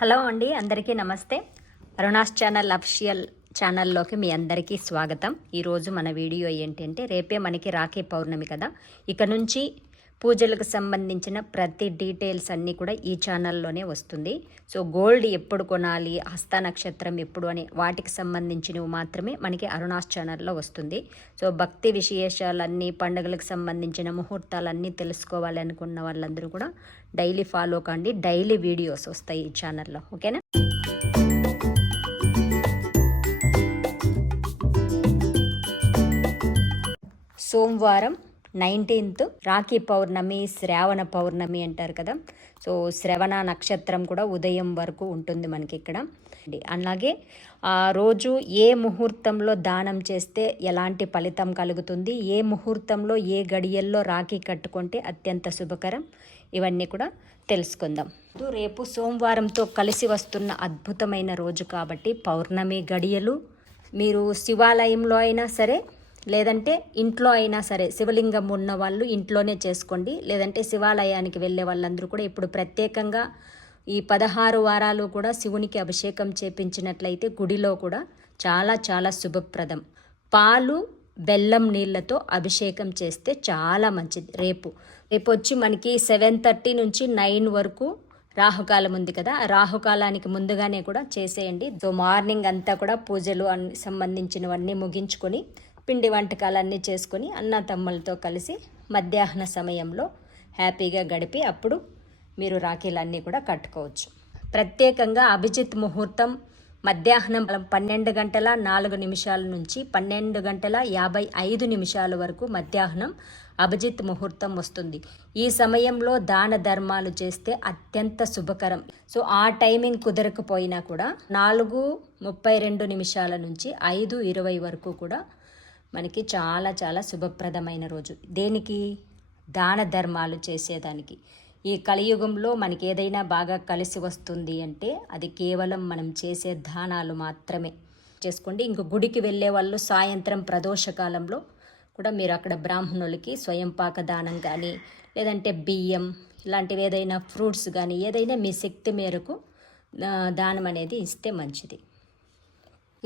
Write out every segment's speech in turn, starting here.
Hello అండి, అందరికీ నమస్తే. అరుణాస్ ఛానల్ అఫిషియల్ ఛానల్లోకి మీ అందరికీ స్వాగతం. ఈరోజు మన వీడియో ఏంటంటే, రేపే మనకి రాఖీ పౌర్ణమి కదా. ఇక నుంచి పూజలకు సంబంధించిన ప్రతి డీటెయిల్స్ అన్నీ కూడా ఈ ఛానల్లోనే వస్తుంది. సో గోల్డ్ ఎప్పుడు కొనాలి, హస్త నక్షత్రం ఎప్పుడు అని వాటికి సంబంధించినవి మాత్రమే మనకి అరుణాస్ ఛానల్లో వస్తుంది. సో భక్తి విశేషాలన్నీ, పండుగలకు సంబంధించిన ముహూర్తాలన్నీ తెలుసుకోవాలి అనుకున్న వాళ్ళందరూ కూడా డైలీ ఫాలో కండి. డైలీ వీడియోస్ వస్తాయి ఈ ఛానల్లో, ఓకేనా. సోమవారం 19th రాఖీ పౌర్ణమి, శ్రావణ పౌర్ణమి అంటారు కదా. సో శ్రవణ నక్షత్రం కూడా ఉదయం వరకు ఉంటుంది మనకి ఇక్కడ. అలాగే ఆ రోజు ఏ ముహూర్తంలో దానం చేస్తే ఎలాంటి ఫలితం కలుగుతుంది, ఏ ముహూర్తంలో ఏ గడియల్లో రాఖీ కట్టుకుంటే అత్యంత శుభకరం, ఇవన్నీ కూడా తెలుసుకుందాం. రేపు సోమవారంతో కలిసి వస్తున్న అద్భుతమైన రోజు కాబట్టి పౌర్ణమి గడియలు మీరు శివాలయంలో అయినా సరే, లేదంటే ఇంట్లో అయినా సరే, శివలింగం ఉన్న వాళ్ళు ఇంట్లోనే చేసుకోండి. లేదంటే శివాలయానికి వెళ్ళే వాళ్ళందరూ కూడా ఇప్పుడు ప్రత్యేకంగా ఈ 16 వారాలు కూడా శివునికి అభిషేకం చేపించినట్లయితే గుడిలో కూడా చాలా చాలా శుభప్రదం. పాలు బెల్లం నీళ్ళతో అభిషేకం చేస్తే చాలా మంచిది. రేపు వచ్చి మనకి 7:30 నుంచి 9 వరకు రాహుకాలం ఉంది కదా. ఆ రాహుకాలానికి ముందుగానే కూడా చేసేయండి. సో మార్నింగ్ అంతా కూడా పూజలు సంబంధించినవన్నీ ముగించుకొని పిండి వంటకాలన్నీ చేసుకొని అన్న తమ్ములతో కలిసి మధ్యాహ్న సమయంలో హ్యాపీగా గడిపి అప్పుడు మీరు రాఖీలన్నీ కూడా కట్టుకోవచ్చు. ప్రత్యేకంగా అభిజిత్ ముహూర్తం మధ్యాహ్నం 12:04 నుంచి 12:55 వరకు మధ్యాహ్నం అభిజిత్ ముహూర్తం వస్తుంది. ఈ సమయంలో దాన ధర్మాలు చేస్తే అత్యంత శుభకరం. సో ఆ టైమింగ్ కుదరకపోయినా కూడా 4:32 నుంచి 5:20 వరకు కూడా మనకి చాలా చాలా శుభప్రదమైన రోజు. దేనికి? దాన ధర్మాలు చేసేదానికి. ఈ కలియుగంలో మనకి ఏదైనా బాగా కలిసి వస్తుంది అంటే అది కేవలం మనం చేసే దానాలు మాత్రమే. చేసుకోండి. ఇంక గుడికి వెళ్ళే వాళ్ళు సాయంత్రం ప్రదోషకాలంలో కూడా మీరు అక్కడ బ్రాహ్మణులకి స్వయం పాక దానం కానీ, లేదంటే బియ్యం ఇలాంటివి ఏదైనా ఫ్రూట్స్ కానీ ఏదైనా మీ శక్తి మేరకు దానం అనేది ఇస్తే మంచిది.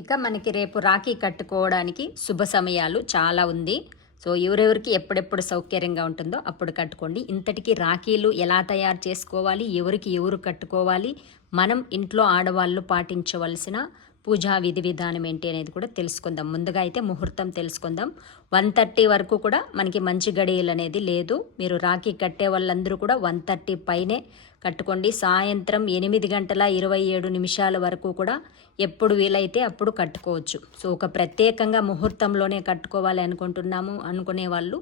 ఇక మనకి రేపు రాఖీ కట్టుకోవడానికి శుభ సమయాలు చాలా ఉంది. సో ఎవరెవరికి ఎప్పుడెప్పుడు సౌకర్యంగా ఉంటుందో అప్పుడు కట్టుకోండి. ఇంతటికి రాఖీలు ఎలా తయారు చేసుకోవాలి, ఎవరికి ఎవరు కట్టుకోవాలి, మనం ఇంట్లో ఆడవాళ్ళు పాటించవలసిన పూజా విధి విధానం ఏంటి అనేది కూడా తెలుసుకుందాం. ముందుగా అయితే ముహూర్తం తెలుసుకుందాం. 1:30 వరకు కూడా మనకి మంచి గడియలు అనేది లేదు. మీరు రాఖీ కట్టే వాళ్ళందరూ కూడా 1:30 పైనే కట్టుకోండి. సాయంత్రం 8:27 వరకు కూడా ఎప్పుడు వీలైతే అప్పుడు కట్టుకోవచ్చు. సో ఒక ప్రత్యేకంగా ముహూర్తంలోనే కట్టుకోవాలి అనుకునే వాళ్ళు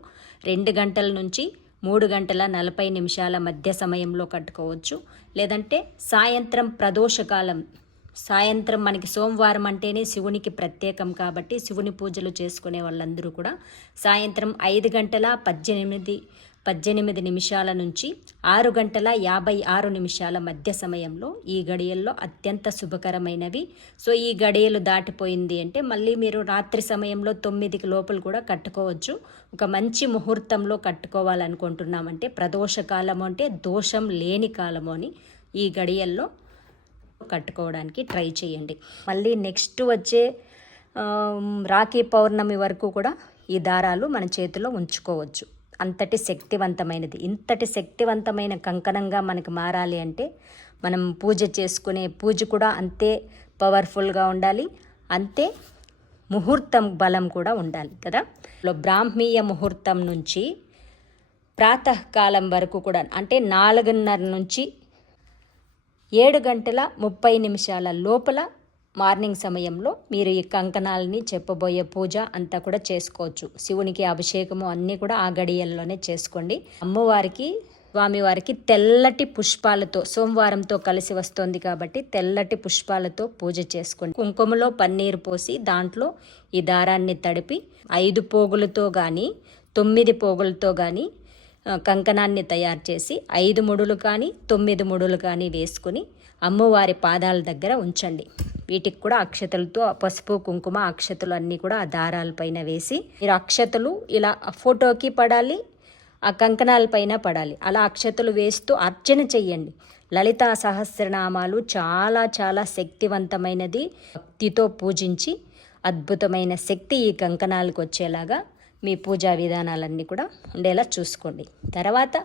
2 గంటల నుంచి 3:40 మధ్య సమయంలో కట్టుకోవచ్చు. లేదంటే సాయంత్రం ప్రదోషకాలం, సాయంత్రం మనకి సోమవారం అంటేనే శివునికి ప్రత్యేకం కాబట్టి శివుని పూజలు చేసుకునే వాళ్ళందరూ కూడా సాయంత్రం 5:18 నుంచి 6:56 మధ్య సమయంలో ఈ గడియల్లో అత్యంత శుభకరమైనవి. సో ఈ గడియలు దాటిపోయింది అంటే మళ్ళీ మీరు రాత్రి సమయంలో 9 లోపల కూడా కట్టుకోవచ్చు. ఒక మంచి ముహూర్తంలో కట్టుకోవాలనుకుంటున్నామంటే ప్రదోషకాలము అంటే దోషం లేని కాలము అని ఈ గడియల్లో కట్టుకోవడానికి ట్రై చేయండి. మళ్ళీ నెక్స్ట్ వచ్చే రాఖీ పౌర్ణమి వరకు కూడా ఈ దారాలు మన చేతిలో ఉంచుకోవచ్చు. అంతటి శక్తివంతమైనది. ఇంతటి శక్తివంతమైన కంకణంగా మనకు మారాలి అంటే మనం పూజ చేసుకునే పూజ కూడా అంతే పవర్ఫుల్గా ఉండాలి, అంతే ముహూర్తం బలం కూడా ఉండాలి కదా. బ్రాహ్మీయ ముహూర్తం నుంచి ప్రాతకాలం వరకు కూడా అంటే 4:30 నుంచి 7:30 లోపల మార్నింగ్ సమయంలో మీరు ఈ కంకణాలని చెప్పబోయే పూజ అంతా కూడా చేసుకోవచ్చు. శివునికి అభిషేకము అన్నీ కూడా ఆ గడియల్లోనే చేసుకోండి. అమ్మవారికి, స్వామివారికి తెల్లటి పుష్పాలతో, సోమవారంతో కలిసి వస్తుంది కాబట్టి తెల్లటి పుష్పాలతో పూజ చేసుకోండి. కుంకుమలో పన్నీరు పోసి దాంట్లో ఈ దారాన్ని తడిపి 5 పోగులతో కానీ 9 పోగులతో కానీ కంకణాన్ని తయారు చేసి 5 ముడులు కానీ 9 ముడులు కానీ వేసుకుని అమ్మవారి పాదాల దగ్గర ఉంచండి. వీటికి కూడా అక్షతలతో పసుపు కుంకుమ అక్షతలు అన్నీ కూడా ఆ దారాలపైన వేసి మీరు అక్షతలు ఇలా ఫోటోకి పడాలి, ఆ కంకణాలపైన పడాలి. అలా అక్షతలు వేస్తూ అర్చన చెయ్యండి. లలితా సహస్రనామాలు చాలా చాలా శక్తివంతమైనది. భక్తితో పూజించి అద్భుతమైన శక్తి ఈ కంకణాలకు వచ్చేలాగా మీ పూజా విధానాలన్నీ కూడా ఉండేలా చూసుకోండి. తర్వాత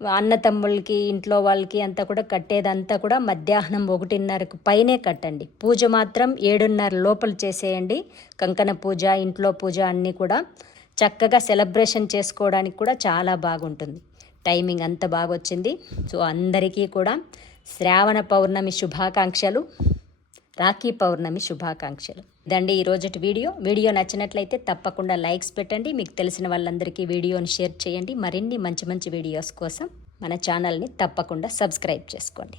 అన్నతమ్ములకి ఇంట్లో వాళ్ళకి అంతా కూడా కట్టేదంతా కూడా మధ్యాహ్నం 1:30కు పైనే కట్టండి. పూజ మాత్రం 7:30 లోపల చేసేయండి. కంకణ పూజ, ఇంట్లో పూజ అన్నీ కూడా చక్కగా సెలబ్రేషన్ చేసుకోవడానికి కూడా చాలా బాగుంటుంది. టైమింగ్ అంత బాగా వచ్చింది. సో అందరికీ కూడా శ్రావణ పౌర్ణమి శుభాకాంక్షలు, రాఖీ పౌర్ణమి శుభాకాంక్షలు. ఇదండి ఈరోజుటి వీడియో నచ్చినట్లయితే తప్పకుండా లైక్స్ పెట్టండి. మీకు తెలిసిన వాళ్ళందరికీ వీడియోని షేర్ చేయండి. మరిన్ని మంచి మంచి వీడియోస్ కోసం మన ఛానల్ని తప్పకుండా సబ్స్క్రైబ్ చేసుకోండి.